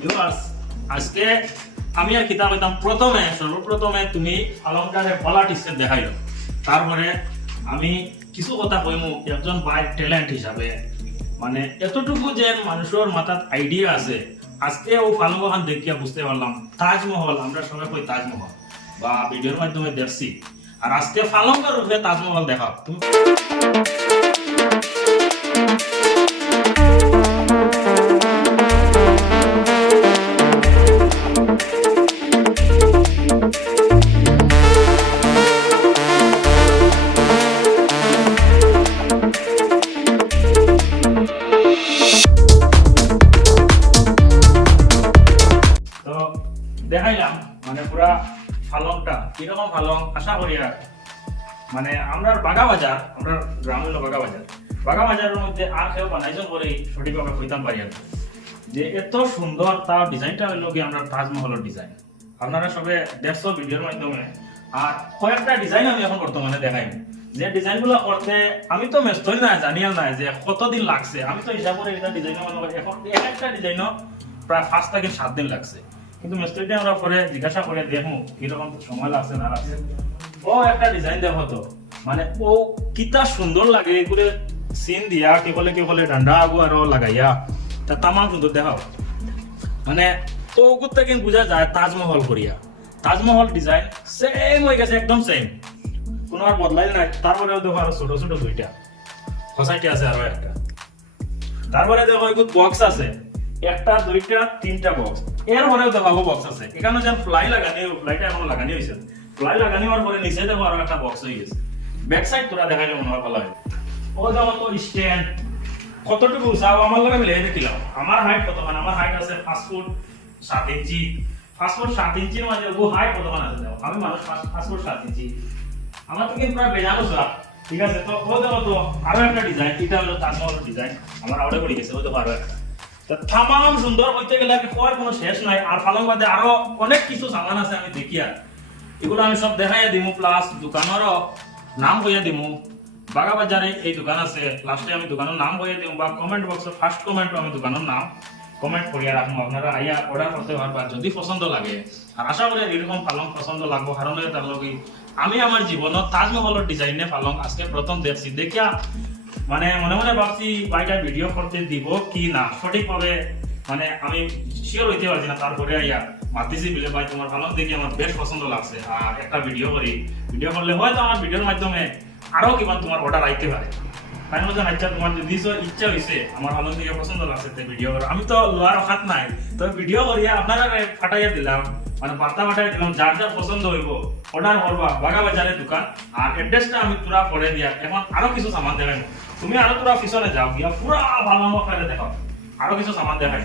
viewers আজকে আমি আর কিতা কইতাম সর্বপ্রথমে তুমি অলংকারে পলা টিস্টেপ দেখাইলো তারপরে আমি কিছু কথা কইমু একজন বাই ট্যালেন্ট হিসাবে মানে এতটুকু যে মানুষের মাথাত আইডিয়া আছে আজকে ও ফালুবাহান দেখিয়া বুঝতে পারলাম তাজমহল আমরা সবাই কই তাজমহল বা ভিডিওর মাধ্যমে দেখছি আর আজকে ফালঙ্কার রূপে তাজমহল দেখা তুমি দেখাইলাম মানে পুরা ফালংটা কিরকম ফালং আশা করি আর মানে আমরা বাগাবাজার আমরা গ্রাম হলো বাগাবাজারের মধ্যে আর কেউ বানাইজন করে সঠিকভাবে কইতাম পারি আর যে এত সুন্দর তার ডিজাইনটা হইলো কি আমরা তাজমহলের ডিজাইন আপনারা সবে দেখছো ভিডিওর মাধ্যমে আর কয়েকটা ডিজাইন আমি এখন বর্তমানে দেখাই যে ডিজাইনগুলো করতে আমি তো মেস্তই না জানিয়াল না যে কতদিন লাগছে আমি তো হিসাব করে এটা ডিজাইন এখন একটা ডিজাইনও প্রায় 5 থেকে 7 দিন লাগছে কিন্তু মিস্ত্রিটা আমরা পরে জিজ্ঞাসা করে দেখো কিরকম সময় লাগছে না লাগছে ও একটা ডিজাইন দেখো তো মানে ও কিতা সুন্দর লাগে এগুলো সিন দিয়া কি বলে ডান্ডা আগু আরো লাগাইয়া তা তামাম সুন্দর দেখাও মানে তো ওগুলো কিন্তু বোঝা যায় তাজমহল করিয়া তাজমহল ডিজাইন সেম হয়ে গেছে একদম সেম কোনো আর বদলাই নাই তারপরেও দেখো আরো ছোট ছোট দুইটা সোসাইটি আছে আরো একটা তারপরে দেখো এগুলো বক্স আছে একটা দুইটা তিনটা বক্স এরপরেও দেখো বক্স আছে এখানে যেন ফ্লাই লাগানি ফ্লাইটা এখন লাগানি হয়েছে ফ্লাই লাগানি হওয়ার পরে নিচে দেখো আরো একটা বক্স হয়ে গেছে ব্যাক সাইড তোরা দেখাইলে মনে হয় ভালো হয় ও যেমন তো স্ট্যান্ড কতটুকু চাও আমার লগে মিলে দেখিলাম আমার হাইট কত মানে আমার হাইট আছে 5 ফুট 7 ইঞ্চি 5 ফুট 7 ইঞ্চির মাঝে ও হাইট কত মানে আছে আমি মানুষ 5 ফুট 7 ইঞ্চি আমার তো কিন্তু প্রায় বেজানো সব ঠিক আছে তো ও দেখো তো আরো একটা ডিজাইন এটা হলো তাজমহলের ডিজাইন আমার আউটে পড়ে গেছে ও দেখো আরো একটা তামাম সুন্দর হইতে গেলে কোয়ার কোনো শেষ নাই আর ফালং বাদে আরো অনেক কিছু সামান আছে আমি দেখি আর এগুলো আমি সব দেখাইয়া দিমু প্লাস দোকানেরও নাম কইয়া দিমু বাগাবাজারে এই দোকান আছে লাস্টে আমি দোকানের নাম কইয়া দিমু বা কমেন্ট বক্সে ফার্স্ট কমেন্ট আমি দোকানের নাম কমেন্ট করিয়া রাখবো আপনারা আইয়া অর্ডার করতে পারবা যদি পছন্দ লাগে আর আশা করি এরকম ফালং পছন্দ লাগবো কারণ তার লগে আমি আমার জীবনত তাজমহলের ডিজাইনে ফালং আজকে প্রথম দেখছি দেখিয়া মানে মনে মনে ভাবছি বাইটা ভিডিও করতে দিব কি না সঠিকভাবে মানে আমি শিওর হইতে পারছি না তারপরে আইয়া মাতিছি বলে ভাই তোমার ভালো দেখি আমার বেশ পছন্দ লাগছে আর একটা ভিডিও ভিডিও করলে হয়তো আমার ভিডিওর মাধ্যমে আরো কিমান তোমার অর্ডার আইতে পারে তাই মধ্যে আচ্ছা তোমার যদি ইচ্ছা হয়েছে আমার ভালো দেখে পছন্দ লাগছে ভিডিও করো আমি তো লোয়ার হাত নাই তো ভিডিও করিয়া আপনারা ফাটাইয়া দিলাম মানে বার্তা ফাটাইয়া দিলাম যার যার পছন্দ হইব অর্ডার করবা বাগাবাজারের দোকান আর অ্যাড্রেসটা আমি পুরা করে দিয়া এখন আরো কিছু সামান দেখাই তুমি আরো তোরা পিছনে যাও গিয়া পুরা ভালো করে দেখো আরো কিছু সামান দেখাই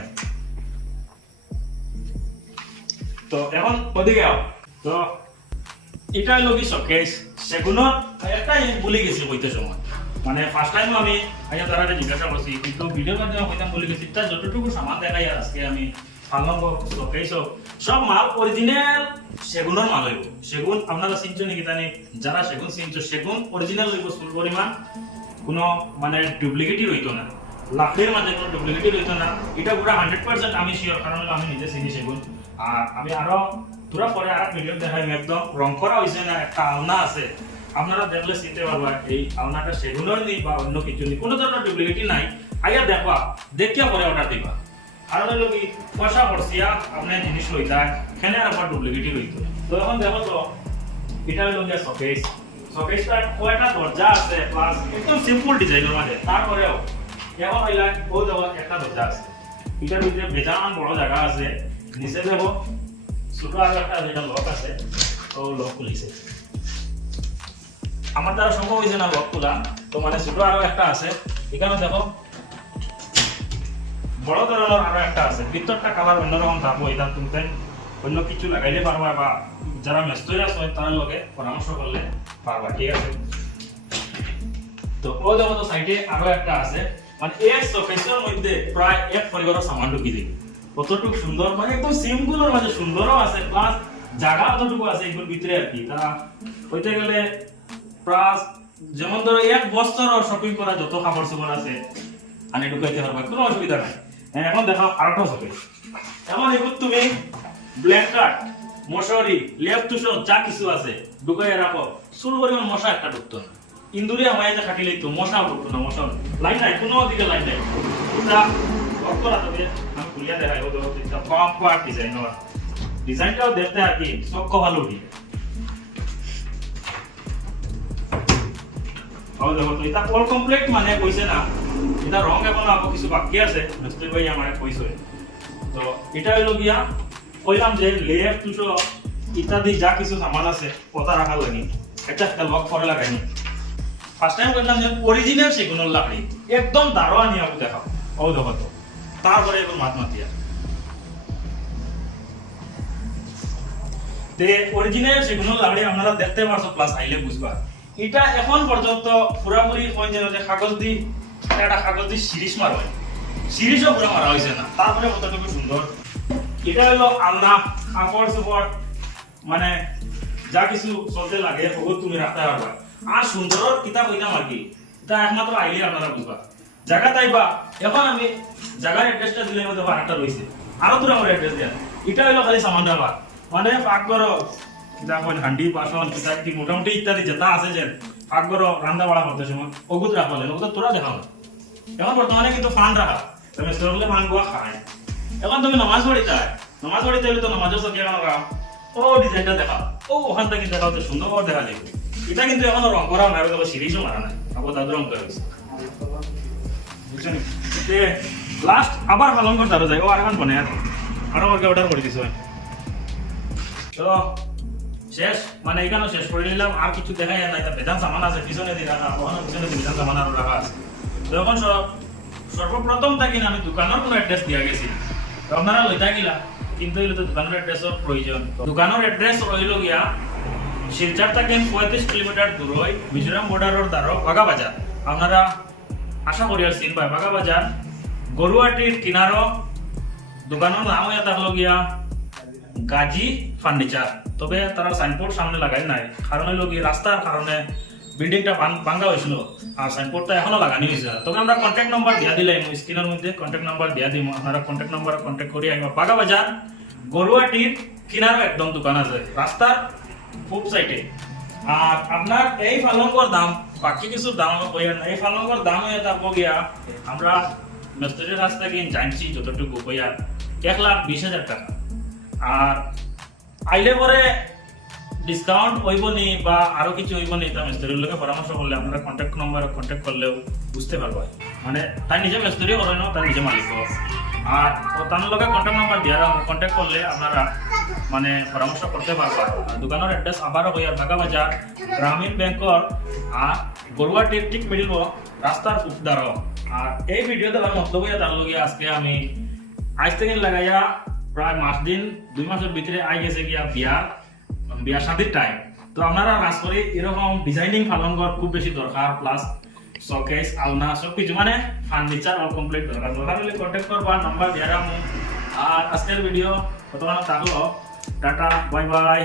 তো এখন ওদিকে যাও তো এটা হলো কি শোকেস সেগুলো একটা ভুলে গেছি কইতে সময় মানে ফার্স্ট টাইম আমি আগে তারা জিজ্ঞাসা করছি কিন্তু ভিডিওর মাধ্যমে কইতাম বলে গেছি তার যতটুকু সামান দেখাই আর আজকে আমি ফালং শোকেস সব মাল অরিজিনাল সেগুনের মাল হইব সেগুন আপনারা চিনছো নাকি জানি যারা সেগুন চিনছো সেগুন অরিজিনাল হইব ফুল পরিমাণ কোনো মানে ডুপ্লিকেটই রইতো না লাখের মাঝে কোনো ডুপ্লিকেটই রইতো না এটা পুরো 100% আমি শিওর কারণ আমি নিজে চিনি সেগুন আর আমি আরো পুরো পরে আর ভিডিও দেখাই একদম রং করা হয়েছে না একটা আলনা আছে আপনারা দেখলে চিনতে পারবা এই আলনাটা সেগুনের নেই বা অন্য কিছু নেই কোনো ধরনের ডুপ্লিকেটই নাই আইয়া দেখবা দেখিয়া পরে অর্ডার দিবা আর হলো কি পয়সা পড়ছিয়া আপনার জিনিস লইতা এখানে আর আবার ডুপ্লিকেটই রইতো তো এখন দেখো তো এটা হলো গিয়া শোকেস শোকেসটা কয়টা দরজা আছে প্লাস একদম সিম্পল ডিজাইনের মাঝে তারপরেও এখন হইলা ও দেখো একটা দরজা আছে এটার ভিতরে বেজান বড় জায়গা আছে নিচে দেখো ছোট আর একটা যেটা লক আছে তো লক খুলিছে আমার দ্বারা সম্ভব হয়েছে না লক খোলা তো মানে ছোট আরো একটা আছে এখানে দেখো বড় ধরনের আরো একটা আছে ভিতরটা কালার অন্যরকম থাকবো এটা তুমি অন্য কিছু লাগাইলে পারবা বা যারা মেস্তই আছে তার লগে পরামর্শ করলে পারবা ঠিক আছে তো ও দেখো তো সাইডে আরো একটা আছে মানে এক শোকেসের মধ্যে প্রায় এক পরিবারের সামান ঢুকি দিই কতটুকু সুন্দর মানে একদম সিম্পলের মাঝে সুন্দরও আছে প্লাস জায়গা কতটুকু আছে এগুলোর ভিতরে আর কি তা হইতে গেলে প্লাস যেমন ধরো এক বছর শপিং করা যত কাপড় চোপড় আছে আনি ঢুকাইতে পারবা কোনো অসুবিধা নাই এখন দেখো আরেকটা শোকেস এখন এগুলো তুমি ব্ল্যাঙ্কেট মশারি লেপ তুষক যা কিছু আছে ঢুকাইয়া রাখো চুল পরিমাণ মশা একটা ঢুকতো না ইন্দুরে আমায় খাটিলেই তো মশাও ঢুকতো না মশা লাইন নাই কোনো দিকে লাইন নাই এটা অফ করা তবে আমি খুলিয়া দেখাই ও এটা কম্পার্ট ডিজাইন ডিজাইনটাও দেখতে আর কি সব ভালো উঠি এটা অল কমপ্লিট মানে কইছে না এটা রং এখন আরো কিছু বাকি আছে মিস্ত্রি ভাই আমারে কইছে তো এটা হলো গিয়া কইলাম যে লেয়ার তুষো ইত্যাদি যা কিছু সামান আছে কথা রাখা লাগি একটা একটা লক করে লাগাইনি ফার্স্ট টাইম কইলাম যে অরিজিনাল সেগুনের লাকড়ি একদম দারোয়া নিয়ে আমি দেখাও ও দেখো তো তারপরে এগুলো মাত মাতিয়া তে অরিজিনাল সেগুনের লাকড়ি আপনারা দেখতে পারছো প্লাস আইলে বুঝবা এটা এখন পর্যন্ত পুরাপুরি কোন যেন যে কাগজ দি একটা কাগজ দি সিরিজ মারা হয় সিরিজও পুরো মারা হয়েছে না তারপরে কতটা খুব সুন্দর এটা হলো আলনা কাপড় চোপড় মানে যা কিছু চলতে লাগে বহুত তুমি রাখতে পারবা আর সুন্দর কিতাব হইতাম আর কি এটা একমাত্র আইলে আপনারা বুঝবা জায়গা তাইবা এখন আমি জায়গার অ্যাড্রেসটা দিলে মধ্যে আরেকটা রয়েছে আরো দূরে আমার অ্যাড্রেস দেন এটা হলো খালি সামান রাখবা মানে পাকঘর যেমন হান্ডি বাসন ইত্যাদি মোটামুটি ইত্যাদি যেটা আছে যে পাকঘর রান্না বাড়া করতে সময় ওগুত রাখা লাগে ওগুলো তোরা দেখাও এখন বর্তমানে কিন্তু ফান রাখা তুমি সরলে ফান গুয়া খায় এখন তুমি নামাজ পড়িতে হলে তো নামাজও সকিয়া কেন রাখা ও ডিজাইনটা দেখা ও ওখান থেকে দেখা হচ্ছে সুন্দর দেখা যাবে এটা কিন্তু এখনো রং করা নাই তবে সিরিজও মারা নাই আবার দাদু রং করা হয়েছে বুঝছেন লাস্ট আবার পালন করতে আরো যায় ও আর এখন বনে আরো আমাকে অর্ডার করে দিছে তো শেষ মানে এখানে শেষ করে নিলাম আর কিছু দেখা যায় না এটা বেদান সামান আছে পিছনে দিয়ে রাখা ওখানে পিছনে দিয়ে বেদান সামান আরো রাখা আছে তো এখন সর্বপ্রথম থাকি না আমি দোকানের কোনো অ্যাড্রেস দিয়া গেছি তো আপনারা লইতা গিলা কিন্তু এগুলো তো দোকানের অ্যাড্রেসের প্রয়োজন দোকানের অ্যাড্রেস রইল গিয়া শিলচর থেকে 35 কিলোমিটার দূরই মিজোরাম বর্ডারের দ্বারা বাগা বাজার আপনারা আশা করি আর চিন পাই বাগা বাজার গরুয়াটির কিনারো দোকানের নাম হয়ে থাকলো গিয়া গাজী ফার্নিচার তবে তারা সাইনবোর্ড সামনে লাগাই নাই কারণ হইল কি রাস্তার কারণে বিল্ডিংটা ভাঙ্গা হয়েছিল আর সাইনবোর্ডটা এখনো লাগানি হয়েছে তবে আমরা কন্ট্যাক্ট নাম্বার দিয়া দিলাম স্ক্রিনের মধ্যে কন্ট্যাক্ট নাম্বার দিয়া দিব আপনারা কন্ট্যাক্ট নাম্বার কন্ট্যাক্ট করে আইবা বাগা বাজার গরুয়াটির কিনারো একদম দোকান আছে রাস্তার পূব সাইডে আর আপনার এই পালঙ্কর দাম বাকি কিছু দাম কইয়া না এই পালঙ্কর দাম হয়ে থাকবো গিয়া আমরা মিস্ত্রির কাছ থেকে জানছি যতটুকু কইয়া 1,20,000 টাকা আর আইলে পরে ডিসকাউন্ট হইব নি বা আরো কিছু হইব নি তা মিস্ত্রির লোকে পরামর্শ করলে আপনারা কন্ট্যাক্ট নাম্বার কন্ট্যাক্ট করলেও বুঝতে পারবা মানে তাই নিজে মিস্ত্রি করে না তার নিজে মালিক আর তার লোকে কন্ট্যাক্ট নাম্বার দিয়া কন্ট্যাক্ট করলে আপনারা মানে পরামর্শ করতে পারবা দোকানের অ্যাড্রেস আবারও হইয়া ঢাকা বাজার গ্রামীণ ব্যাংকর আর গরুয়াটির ঠিক মিলব রাস্তার উপদারও আর এই ভিডিও দেওয়ার মতলব হইয়া তার লগে আজকে আমি আজ থেকে লাগাইয়া প্রায় মাস দিন 2 মাসের ভিতরে আই গেছে গিয়া বিয়া শাদির টাইম তো আপনারা কাজ করি এরকম ডিজাইনিং পালঙ্কর খুব বেশি দরকার প্লাস শোকেস আলনা সব কিছু মানে ফার্নিচার অল কমপ্লিট দরকার হলে কন্ট্যাক্ট করবা নাম্বার দিয়া রাখবো আর আজকের ভিডিও কতক্ষণ থাকলো টাটা বাই বাই